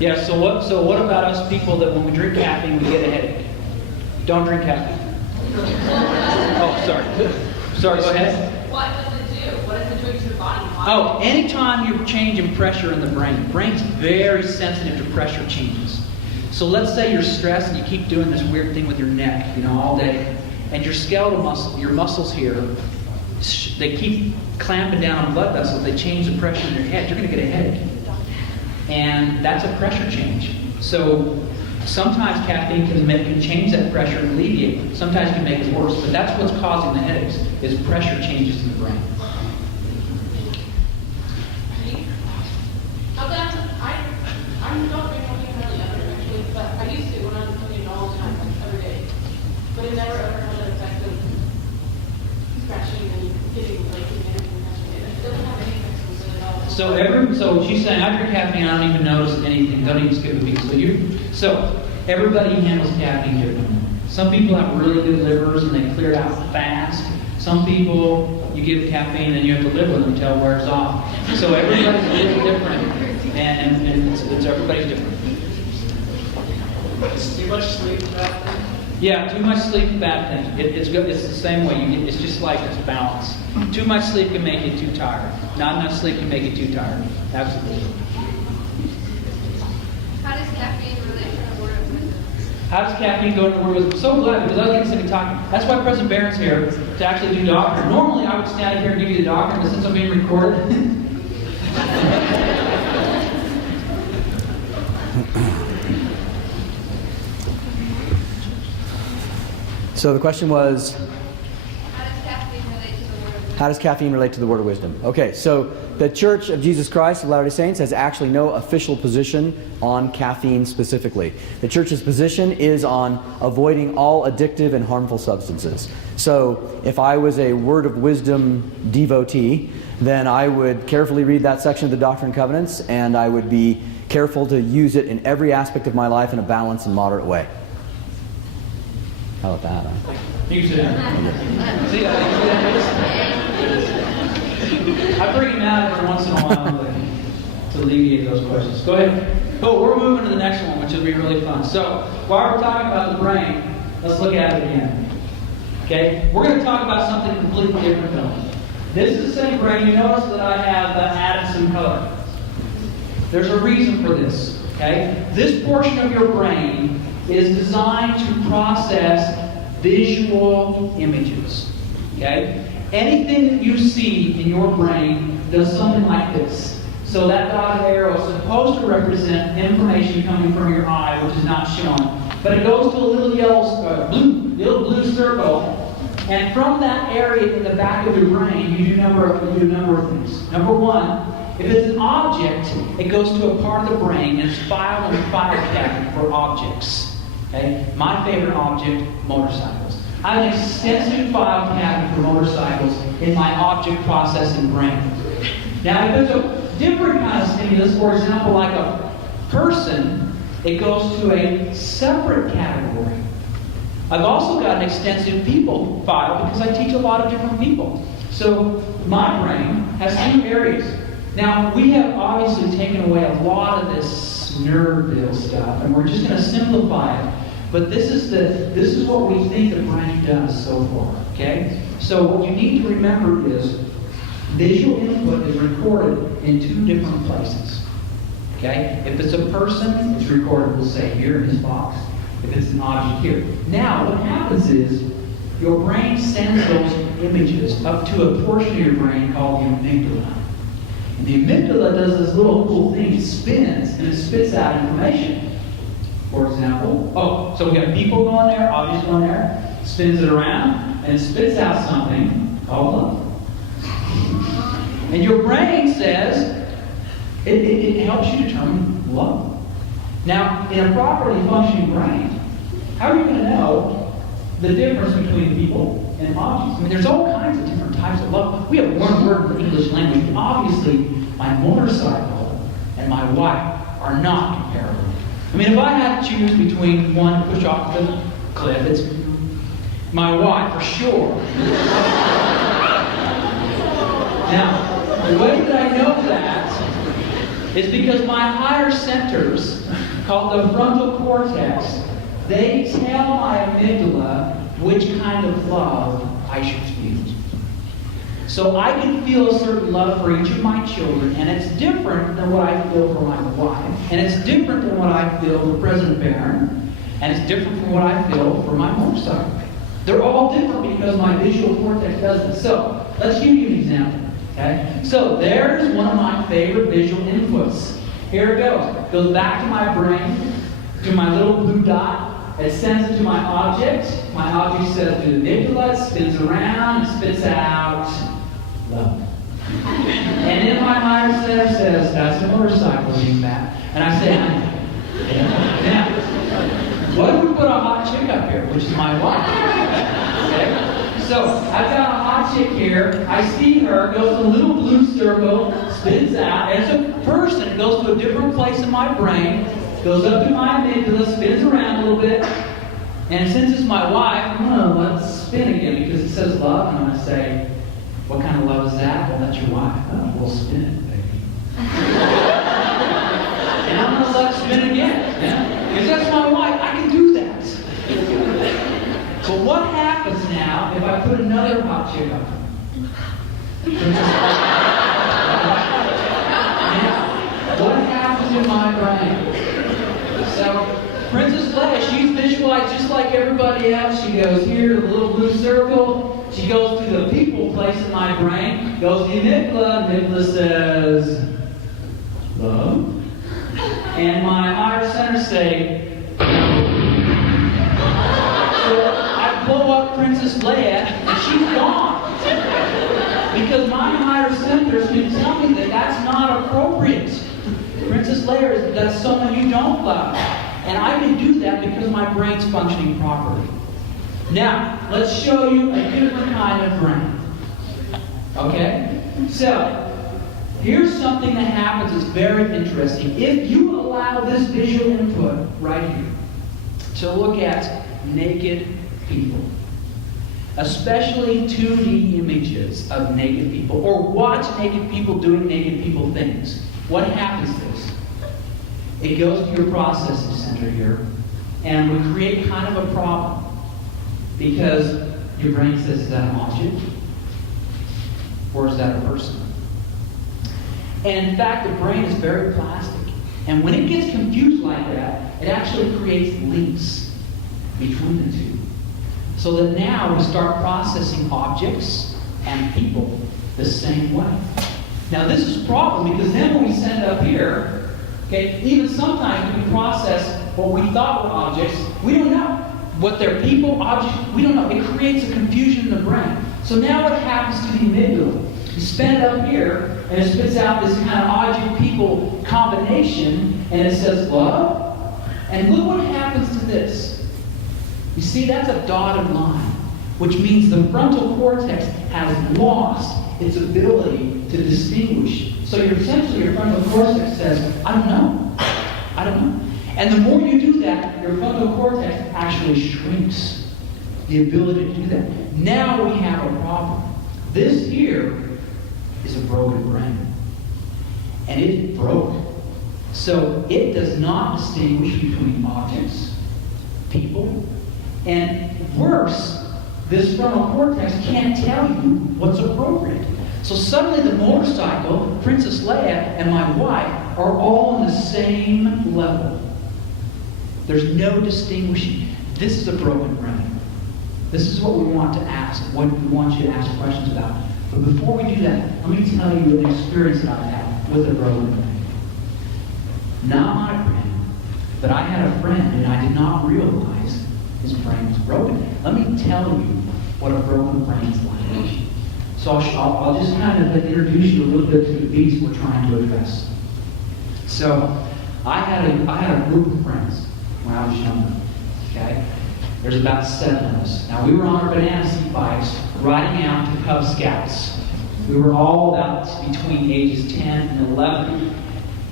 Yeah, so what about us people that when we drink caffeine, we get a headache? Don't drink caffeine. Oh, sorry. Sorry, go ahead. What does it do? What does it do to your body? Oh, anytime you're changing pressure in the brain's very sensitive to pressure changes. So let's say you're stressed and you keep doing this weird thing with your neck, all day, and your skeletal muscle, your muscles here, they keep clamping down on blood vessels. They change the pressure in your head. You're going to get a headache. And that's a pressure change. So sometimes caffeine can change that pressure and alleviate it. Sometimes it can make it worse. But that's what's causing the headaches, is pressure changes in the brain. I don't drink coffee hardly ever, actually, but I used to when I was drinking all the time, every day. But it never ever had an effect of crashing and getting like and crashing. It doesn't have any effects on it at all. So she's saying, I drink caffeine, I don't even notice anything, don't even skip a beat. So everybody handles caffeine differently. Some people have really good livers and they clear it out fast. Some people, you give caffeine and you have to live with them until it wears off. So everybody's a little different, and it's everybody's different. Is too much sleep a bad thing? Yeah, too much sleep is a bad thing. It's good. It's the same way. It's just like this balance. Too much sleep can make you too tired. Not enough sleep can make you too tired. Absolutely. How does caffeine relate to the word of wisdom? How does caffeine go into the word of wisdom? I'm so glad, because I get sick of talking. That's why President Barron's here, to actually do doctrine. Normally I would stand here and give you the doctrine, but since I'm being recorded. So the question was, How does caffeine relate to the word of wisdom? how does caffeine relate to the word of wisdom? Okay, so the Church of Jesus Christ of Latter-day Saints has actually no official position on caffeine specifically. The Church's position is on avoiding all addictive and harmful substances. So if I was a word of wisdom devotee, then I would carefully read that section of the Doctrine and Covenants, and I would be careful to use it in every aspect of my life in a balanced and moderate way. How about that? Huh? You sit down. See I bring him out every once in a while to alleviate those questions. Go ahead. Oh, we're moving to the next one, which will be really fun. So, while we're talking about the brain, let's look at it again. Okay? We're going to talk about something completely different though. This is the same brain. You notice that I have added some color. There's a reason for this. Okay? This portion of your brain is designed to process visual images. Okay? Anything that you see in your brain does something like this. So that dotted arrow is supposed to represent information coming from your eye, which is not shown. But it goes to a little little blue circle, and from that area in the back of your brain, you do a number of things. Number one, if it's an object, it goes to a part of the brain and it's filed in a file cabinet for objects. Okay? My favorite object, motorcycles. I have an extensive file cabinet for motorcycles in my object processing brain. Now, if there's a different kind of stimulus, for example, like a person, it goes to a separate category. I've also got an extensive people file because I teach a lot of different people. So my brain has two areas. Now, we have obviously taken away a lot of this nerdville stuff, and we're just going to simplify it. But this is what we think the brain does so far. Okay? So what you need to remember is visual input is recorded in two different places. Okay? If it's a person, it's recorded, we'll say, here in this box. If it's an object, here. Now, what happens is your brain sends those images up to a portion of your brain called the amygdala. And the amygdala does this little cool thing. It spins, and it spits out information. For example, so we got people going there, objects going there, spins it around, and it spits out something called love. And your brain says it helps you determine love. Now, in a properly functioning brain, how are you going to know the difference between people and objects? I mean, there's all kinds of different types of love. We have one word in the English language. Obviously, my motorcycle and my wife are not comparable. I mean, if I had to choose between one to push off the cliff, it's my wife, for sure. Now, the way that I know that is because my higher centers, called the frontal cortex, they tell my amygdala which kind of love I should feel. So I can feel a certain love for each of my children, and it's different than what I feel for my wife, and it's different than what I feel for President Barron, and it's different from what I feel for my motorcycle. They're all different because my visual cortex does it. So let's give you an example. Okay? So there's one of my favorite visual inputs. Here it goes. It goes back to my brain, to my little blue dot. It sends it to my object. My object says to the amygdala, it spins around, and spits out love. And then my higher center says, that's a motorcycle being back. And I say, now, what if we put a hot chick up here, which is my wife? Okay? So I've got a hot chick here. I see her, goes to a little blue circle, spins out, and it's a person. It goes to a different place in my brain, goes up to my amygdala, spins around a little bit. And since it's my wife, I'm going to let it spin again because it says love, and I'm going to say, what kind of love is that? Well, that's your wife. Oh, we'll spin it, baby. And I'm going to let it spin again. Yeah? Because that's my wife. I can do that. But what happens now if I put another hot chick up? Now, what happens in my brain? So, Princess Leia, she's visualized just like everybody else. She goes here to the little blue circle. She goes to the people place in my brain, goes to the amygdala. Amygdala says, love. And my higher centers say, no. So I blow up Princess Leia, and she's gone. Because my higher centers can tell me that that's not appropriate. Princess Leia, that's someone you don't love. And I can do that because my brain's functioning properly. Now, let's show you a different kind of brain. Okay? So, here's something that happens that's very interesting. If you allow this visual input right here to look at naked people, especially 2D images of naked people, or watch naked people doing naked people things, what happens to this? It goes to your processing center here, and we create kind of a problem. Because your brain says, is that an object? Or is that a person? And in fact, the brain is very plastic. And when it gets confused like that, it actually creates links between the two. So that now we start processing objects and people the same way. Now this is a problem because then when we send it up here, okay, even sometimes we process what we thought were objects, we don't know. What they're people, objects, we don't know. It creates a confusion in the brain. So now what happens to the amygdala? You spin it up here, and it spits out this kind of object-people combination, and it says love. And look what happens to this. You see, that's a dotted line, which means the frontal cortex has lost its ability to distinguish. So essentially your frontal cortex says, I don't know. I don't know. And the more you do that, your frontal cortex actually shrinks the ability to do that. Now we have a problem. This here is a broken brain. And it broke. So it does not distinguish between objects, people, and worse, this frontal cortex can't tell you what's appropriate. So suddenly the motorcycle, Princess Leia, and my wife are all on the same level. There's no distinguishing. This is a broken brain. This is what we want to ask, what we want you to ask questions about. But before we do that, let me tell you an experience that I had with a broken brain. Not my brain, but I had a friend and I did not realize his brain was broken. Let me tell you what a broken brain is like. So I'll just kind of introduce you a little bit to the beast we're trying to address. So I had a group of friends when I was younger. Okay? There's about 7 of us. Now we were on our banana seat bikes riding out to Cub Scouts. We were all about between ages 10 and 11.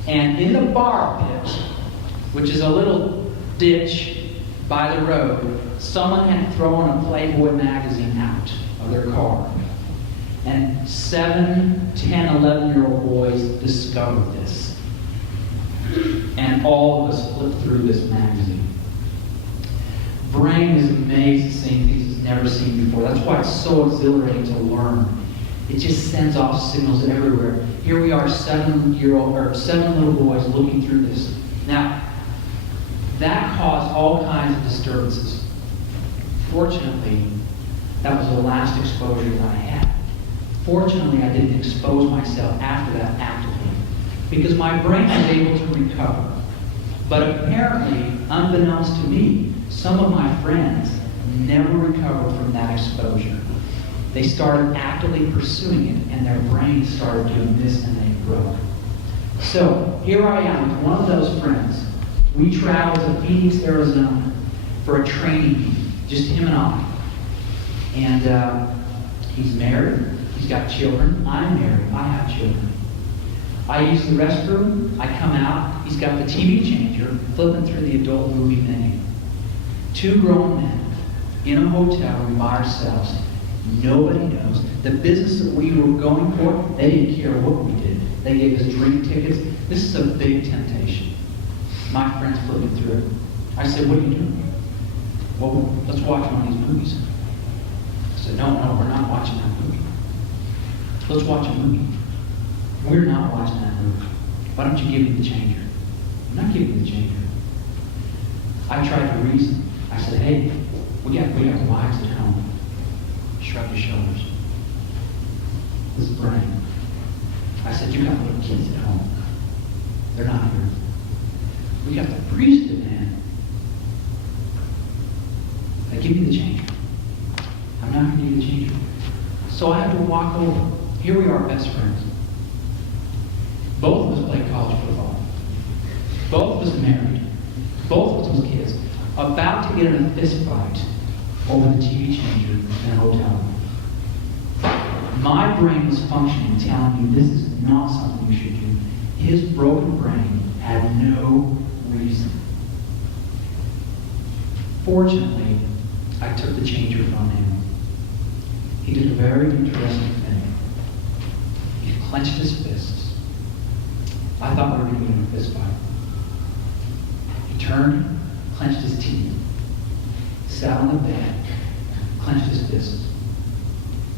And in the bar pit, which is a little ditch by the road, someone had thrown a Playboy magazine out of their car. And 7, 10, 11-year-old boys discovered this. and all of us flip through this magazine. Brain is amazed at seeing things it's never seen before. That's why it's so exhilarating to learn. It just sends off signals everywhere. Here we are, 7 little boys looking through this. Now, that caused all kinds of disturbances. Fortunately, that was the last exposure that I had. Fortunately, I didn't expose myself after that actively, because my brain was able to recover. But apparently, unbeknownst to me, some of my friends never recovered from that exposure. They started actively pursuing it, and their brains started doing this, and they broke. So, here I am with one of those friends. We traveled to Phoenix, Arizona for a training meeting, just him and I. And he's married, he's got children. I'm married, I have children. I use the restroom, I come out, he's got the TV changer, flipping through the adult movie menu. 2 grown men in a hotel room by ourselves. Nobody knows. The business that we were going for, they didn't care what we did. They gave us drink tickets. This is a big temptation. My friend's flipping through it. I said, what are you doing? Well, let's watch one of these movies. I said, no, we're not watching that movie. Let's watch a movie. We're not watching that movie. Why don't you give me the changer? I'm not giving you the changer. I tried to reason. I said, hey, we got wives at home. Shrugged his shoulders. His brain. I said, you got little kids at home. They're not here. We got the priesthood, man. Now give me the changer. I'm not going to give you the changer. So I had to walk over. Here we are, best friends. Both of us played college football. Both of us married. Both of us with kids. About to get in a fist fight over the TV changer in a hotel room. My brain was functioning, telling me this is not something you should do. His broken brain had no reason. Fortunately, I took the changer from him. He did a very interesting thing. He clenched his fists. I thought we were going to get in a fist fight. He turned, clenched his teeth, sat on the bed, clenched his fists.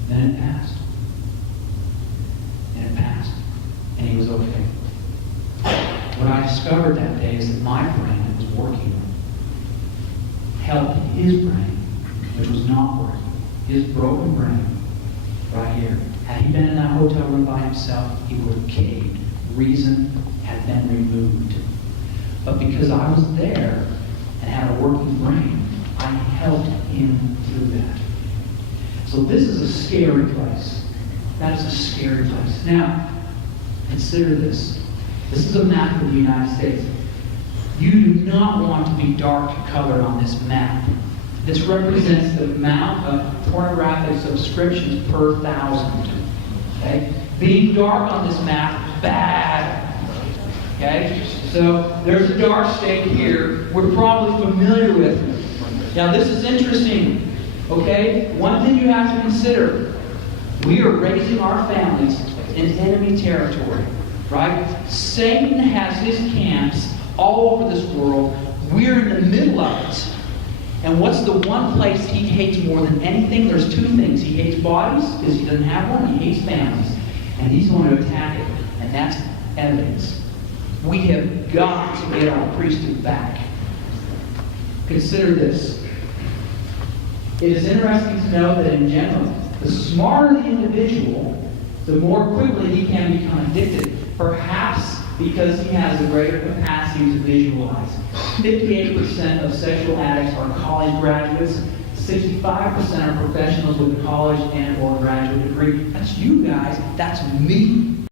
Then it passed. And it passed. And he was okay. What I discovered that day is that my brain that was working helped his brain, which was not working. His broken brain, right here. Had he been in that hotel room by himself, he would have caved. Reason had been removed. But because I was there and had a working brain, I helped him through that. So this is a scary place. That is a scary place. Now, consider this. This is a map of the United States. You do not want to be dark colored on this map. This represents the amount of pornographic subscriptions per 1,000. Okay? Being dark on this map, bad. Okay? So there's a dark state here we're probably familiar with. Now this is interesting. Okay? One thing you have to consider. We are raising our families in enemy territory. Right? Satan has his camps all over this world. We're in the middle of it. And what's the one place he hates more than anything? There's 2 things. He hates bodies, because he doesn't have one. He hates families. And he's going to attack it. And that's evidence. We have got to get our priesthood back. Consider this. It is interesting to know that in general, the smarter the individual, the more quickly he can become addicted. Perhaps because he has a greater capacity to visualize. 58% of sexual addicts are college graduates. 65% are professionals with a college and or graduate degree. That's you guys. That's me.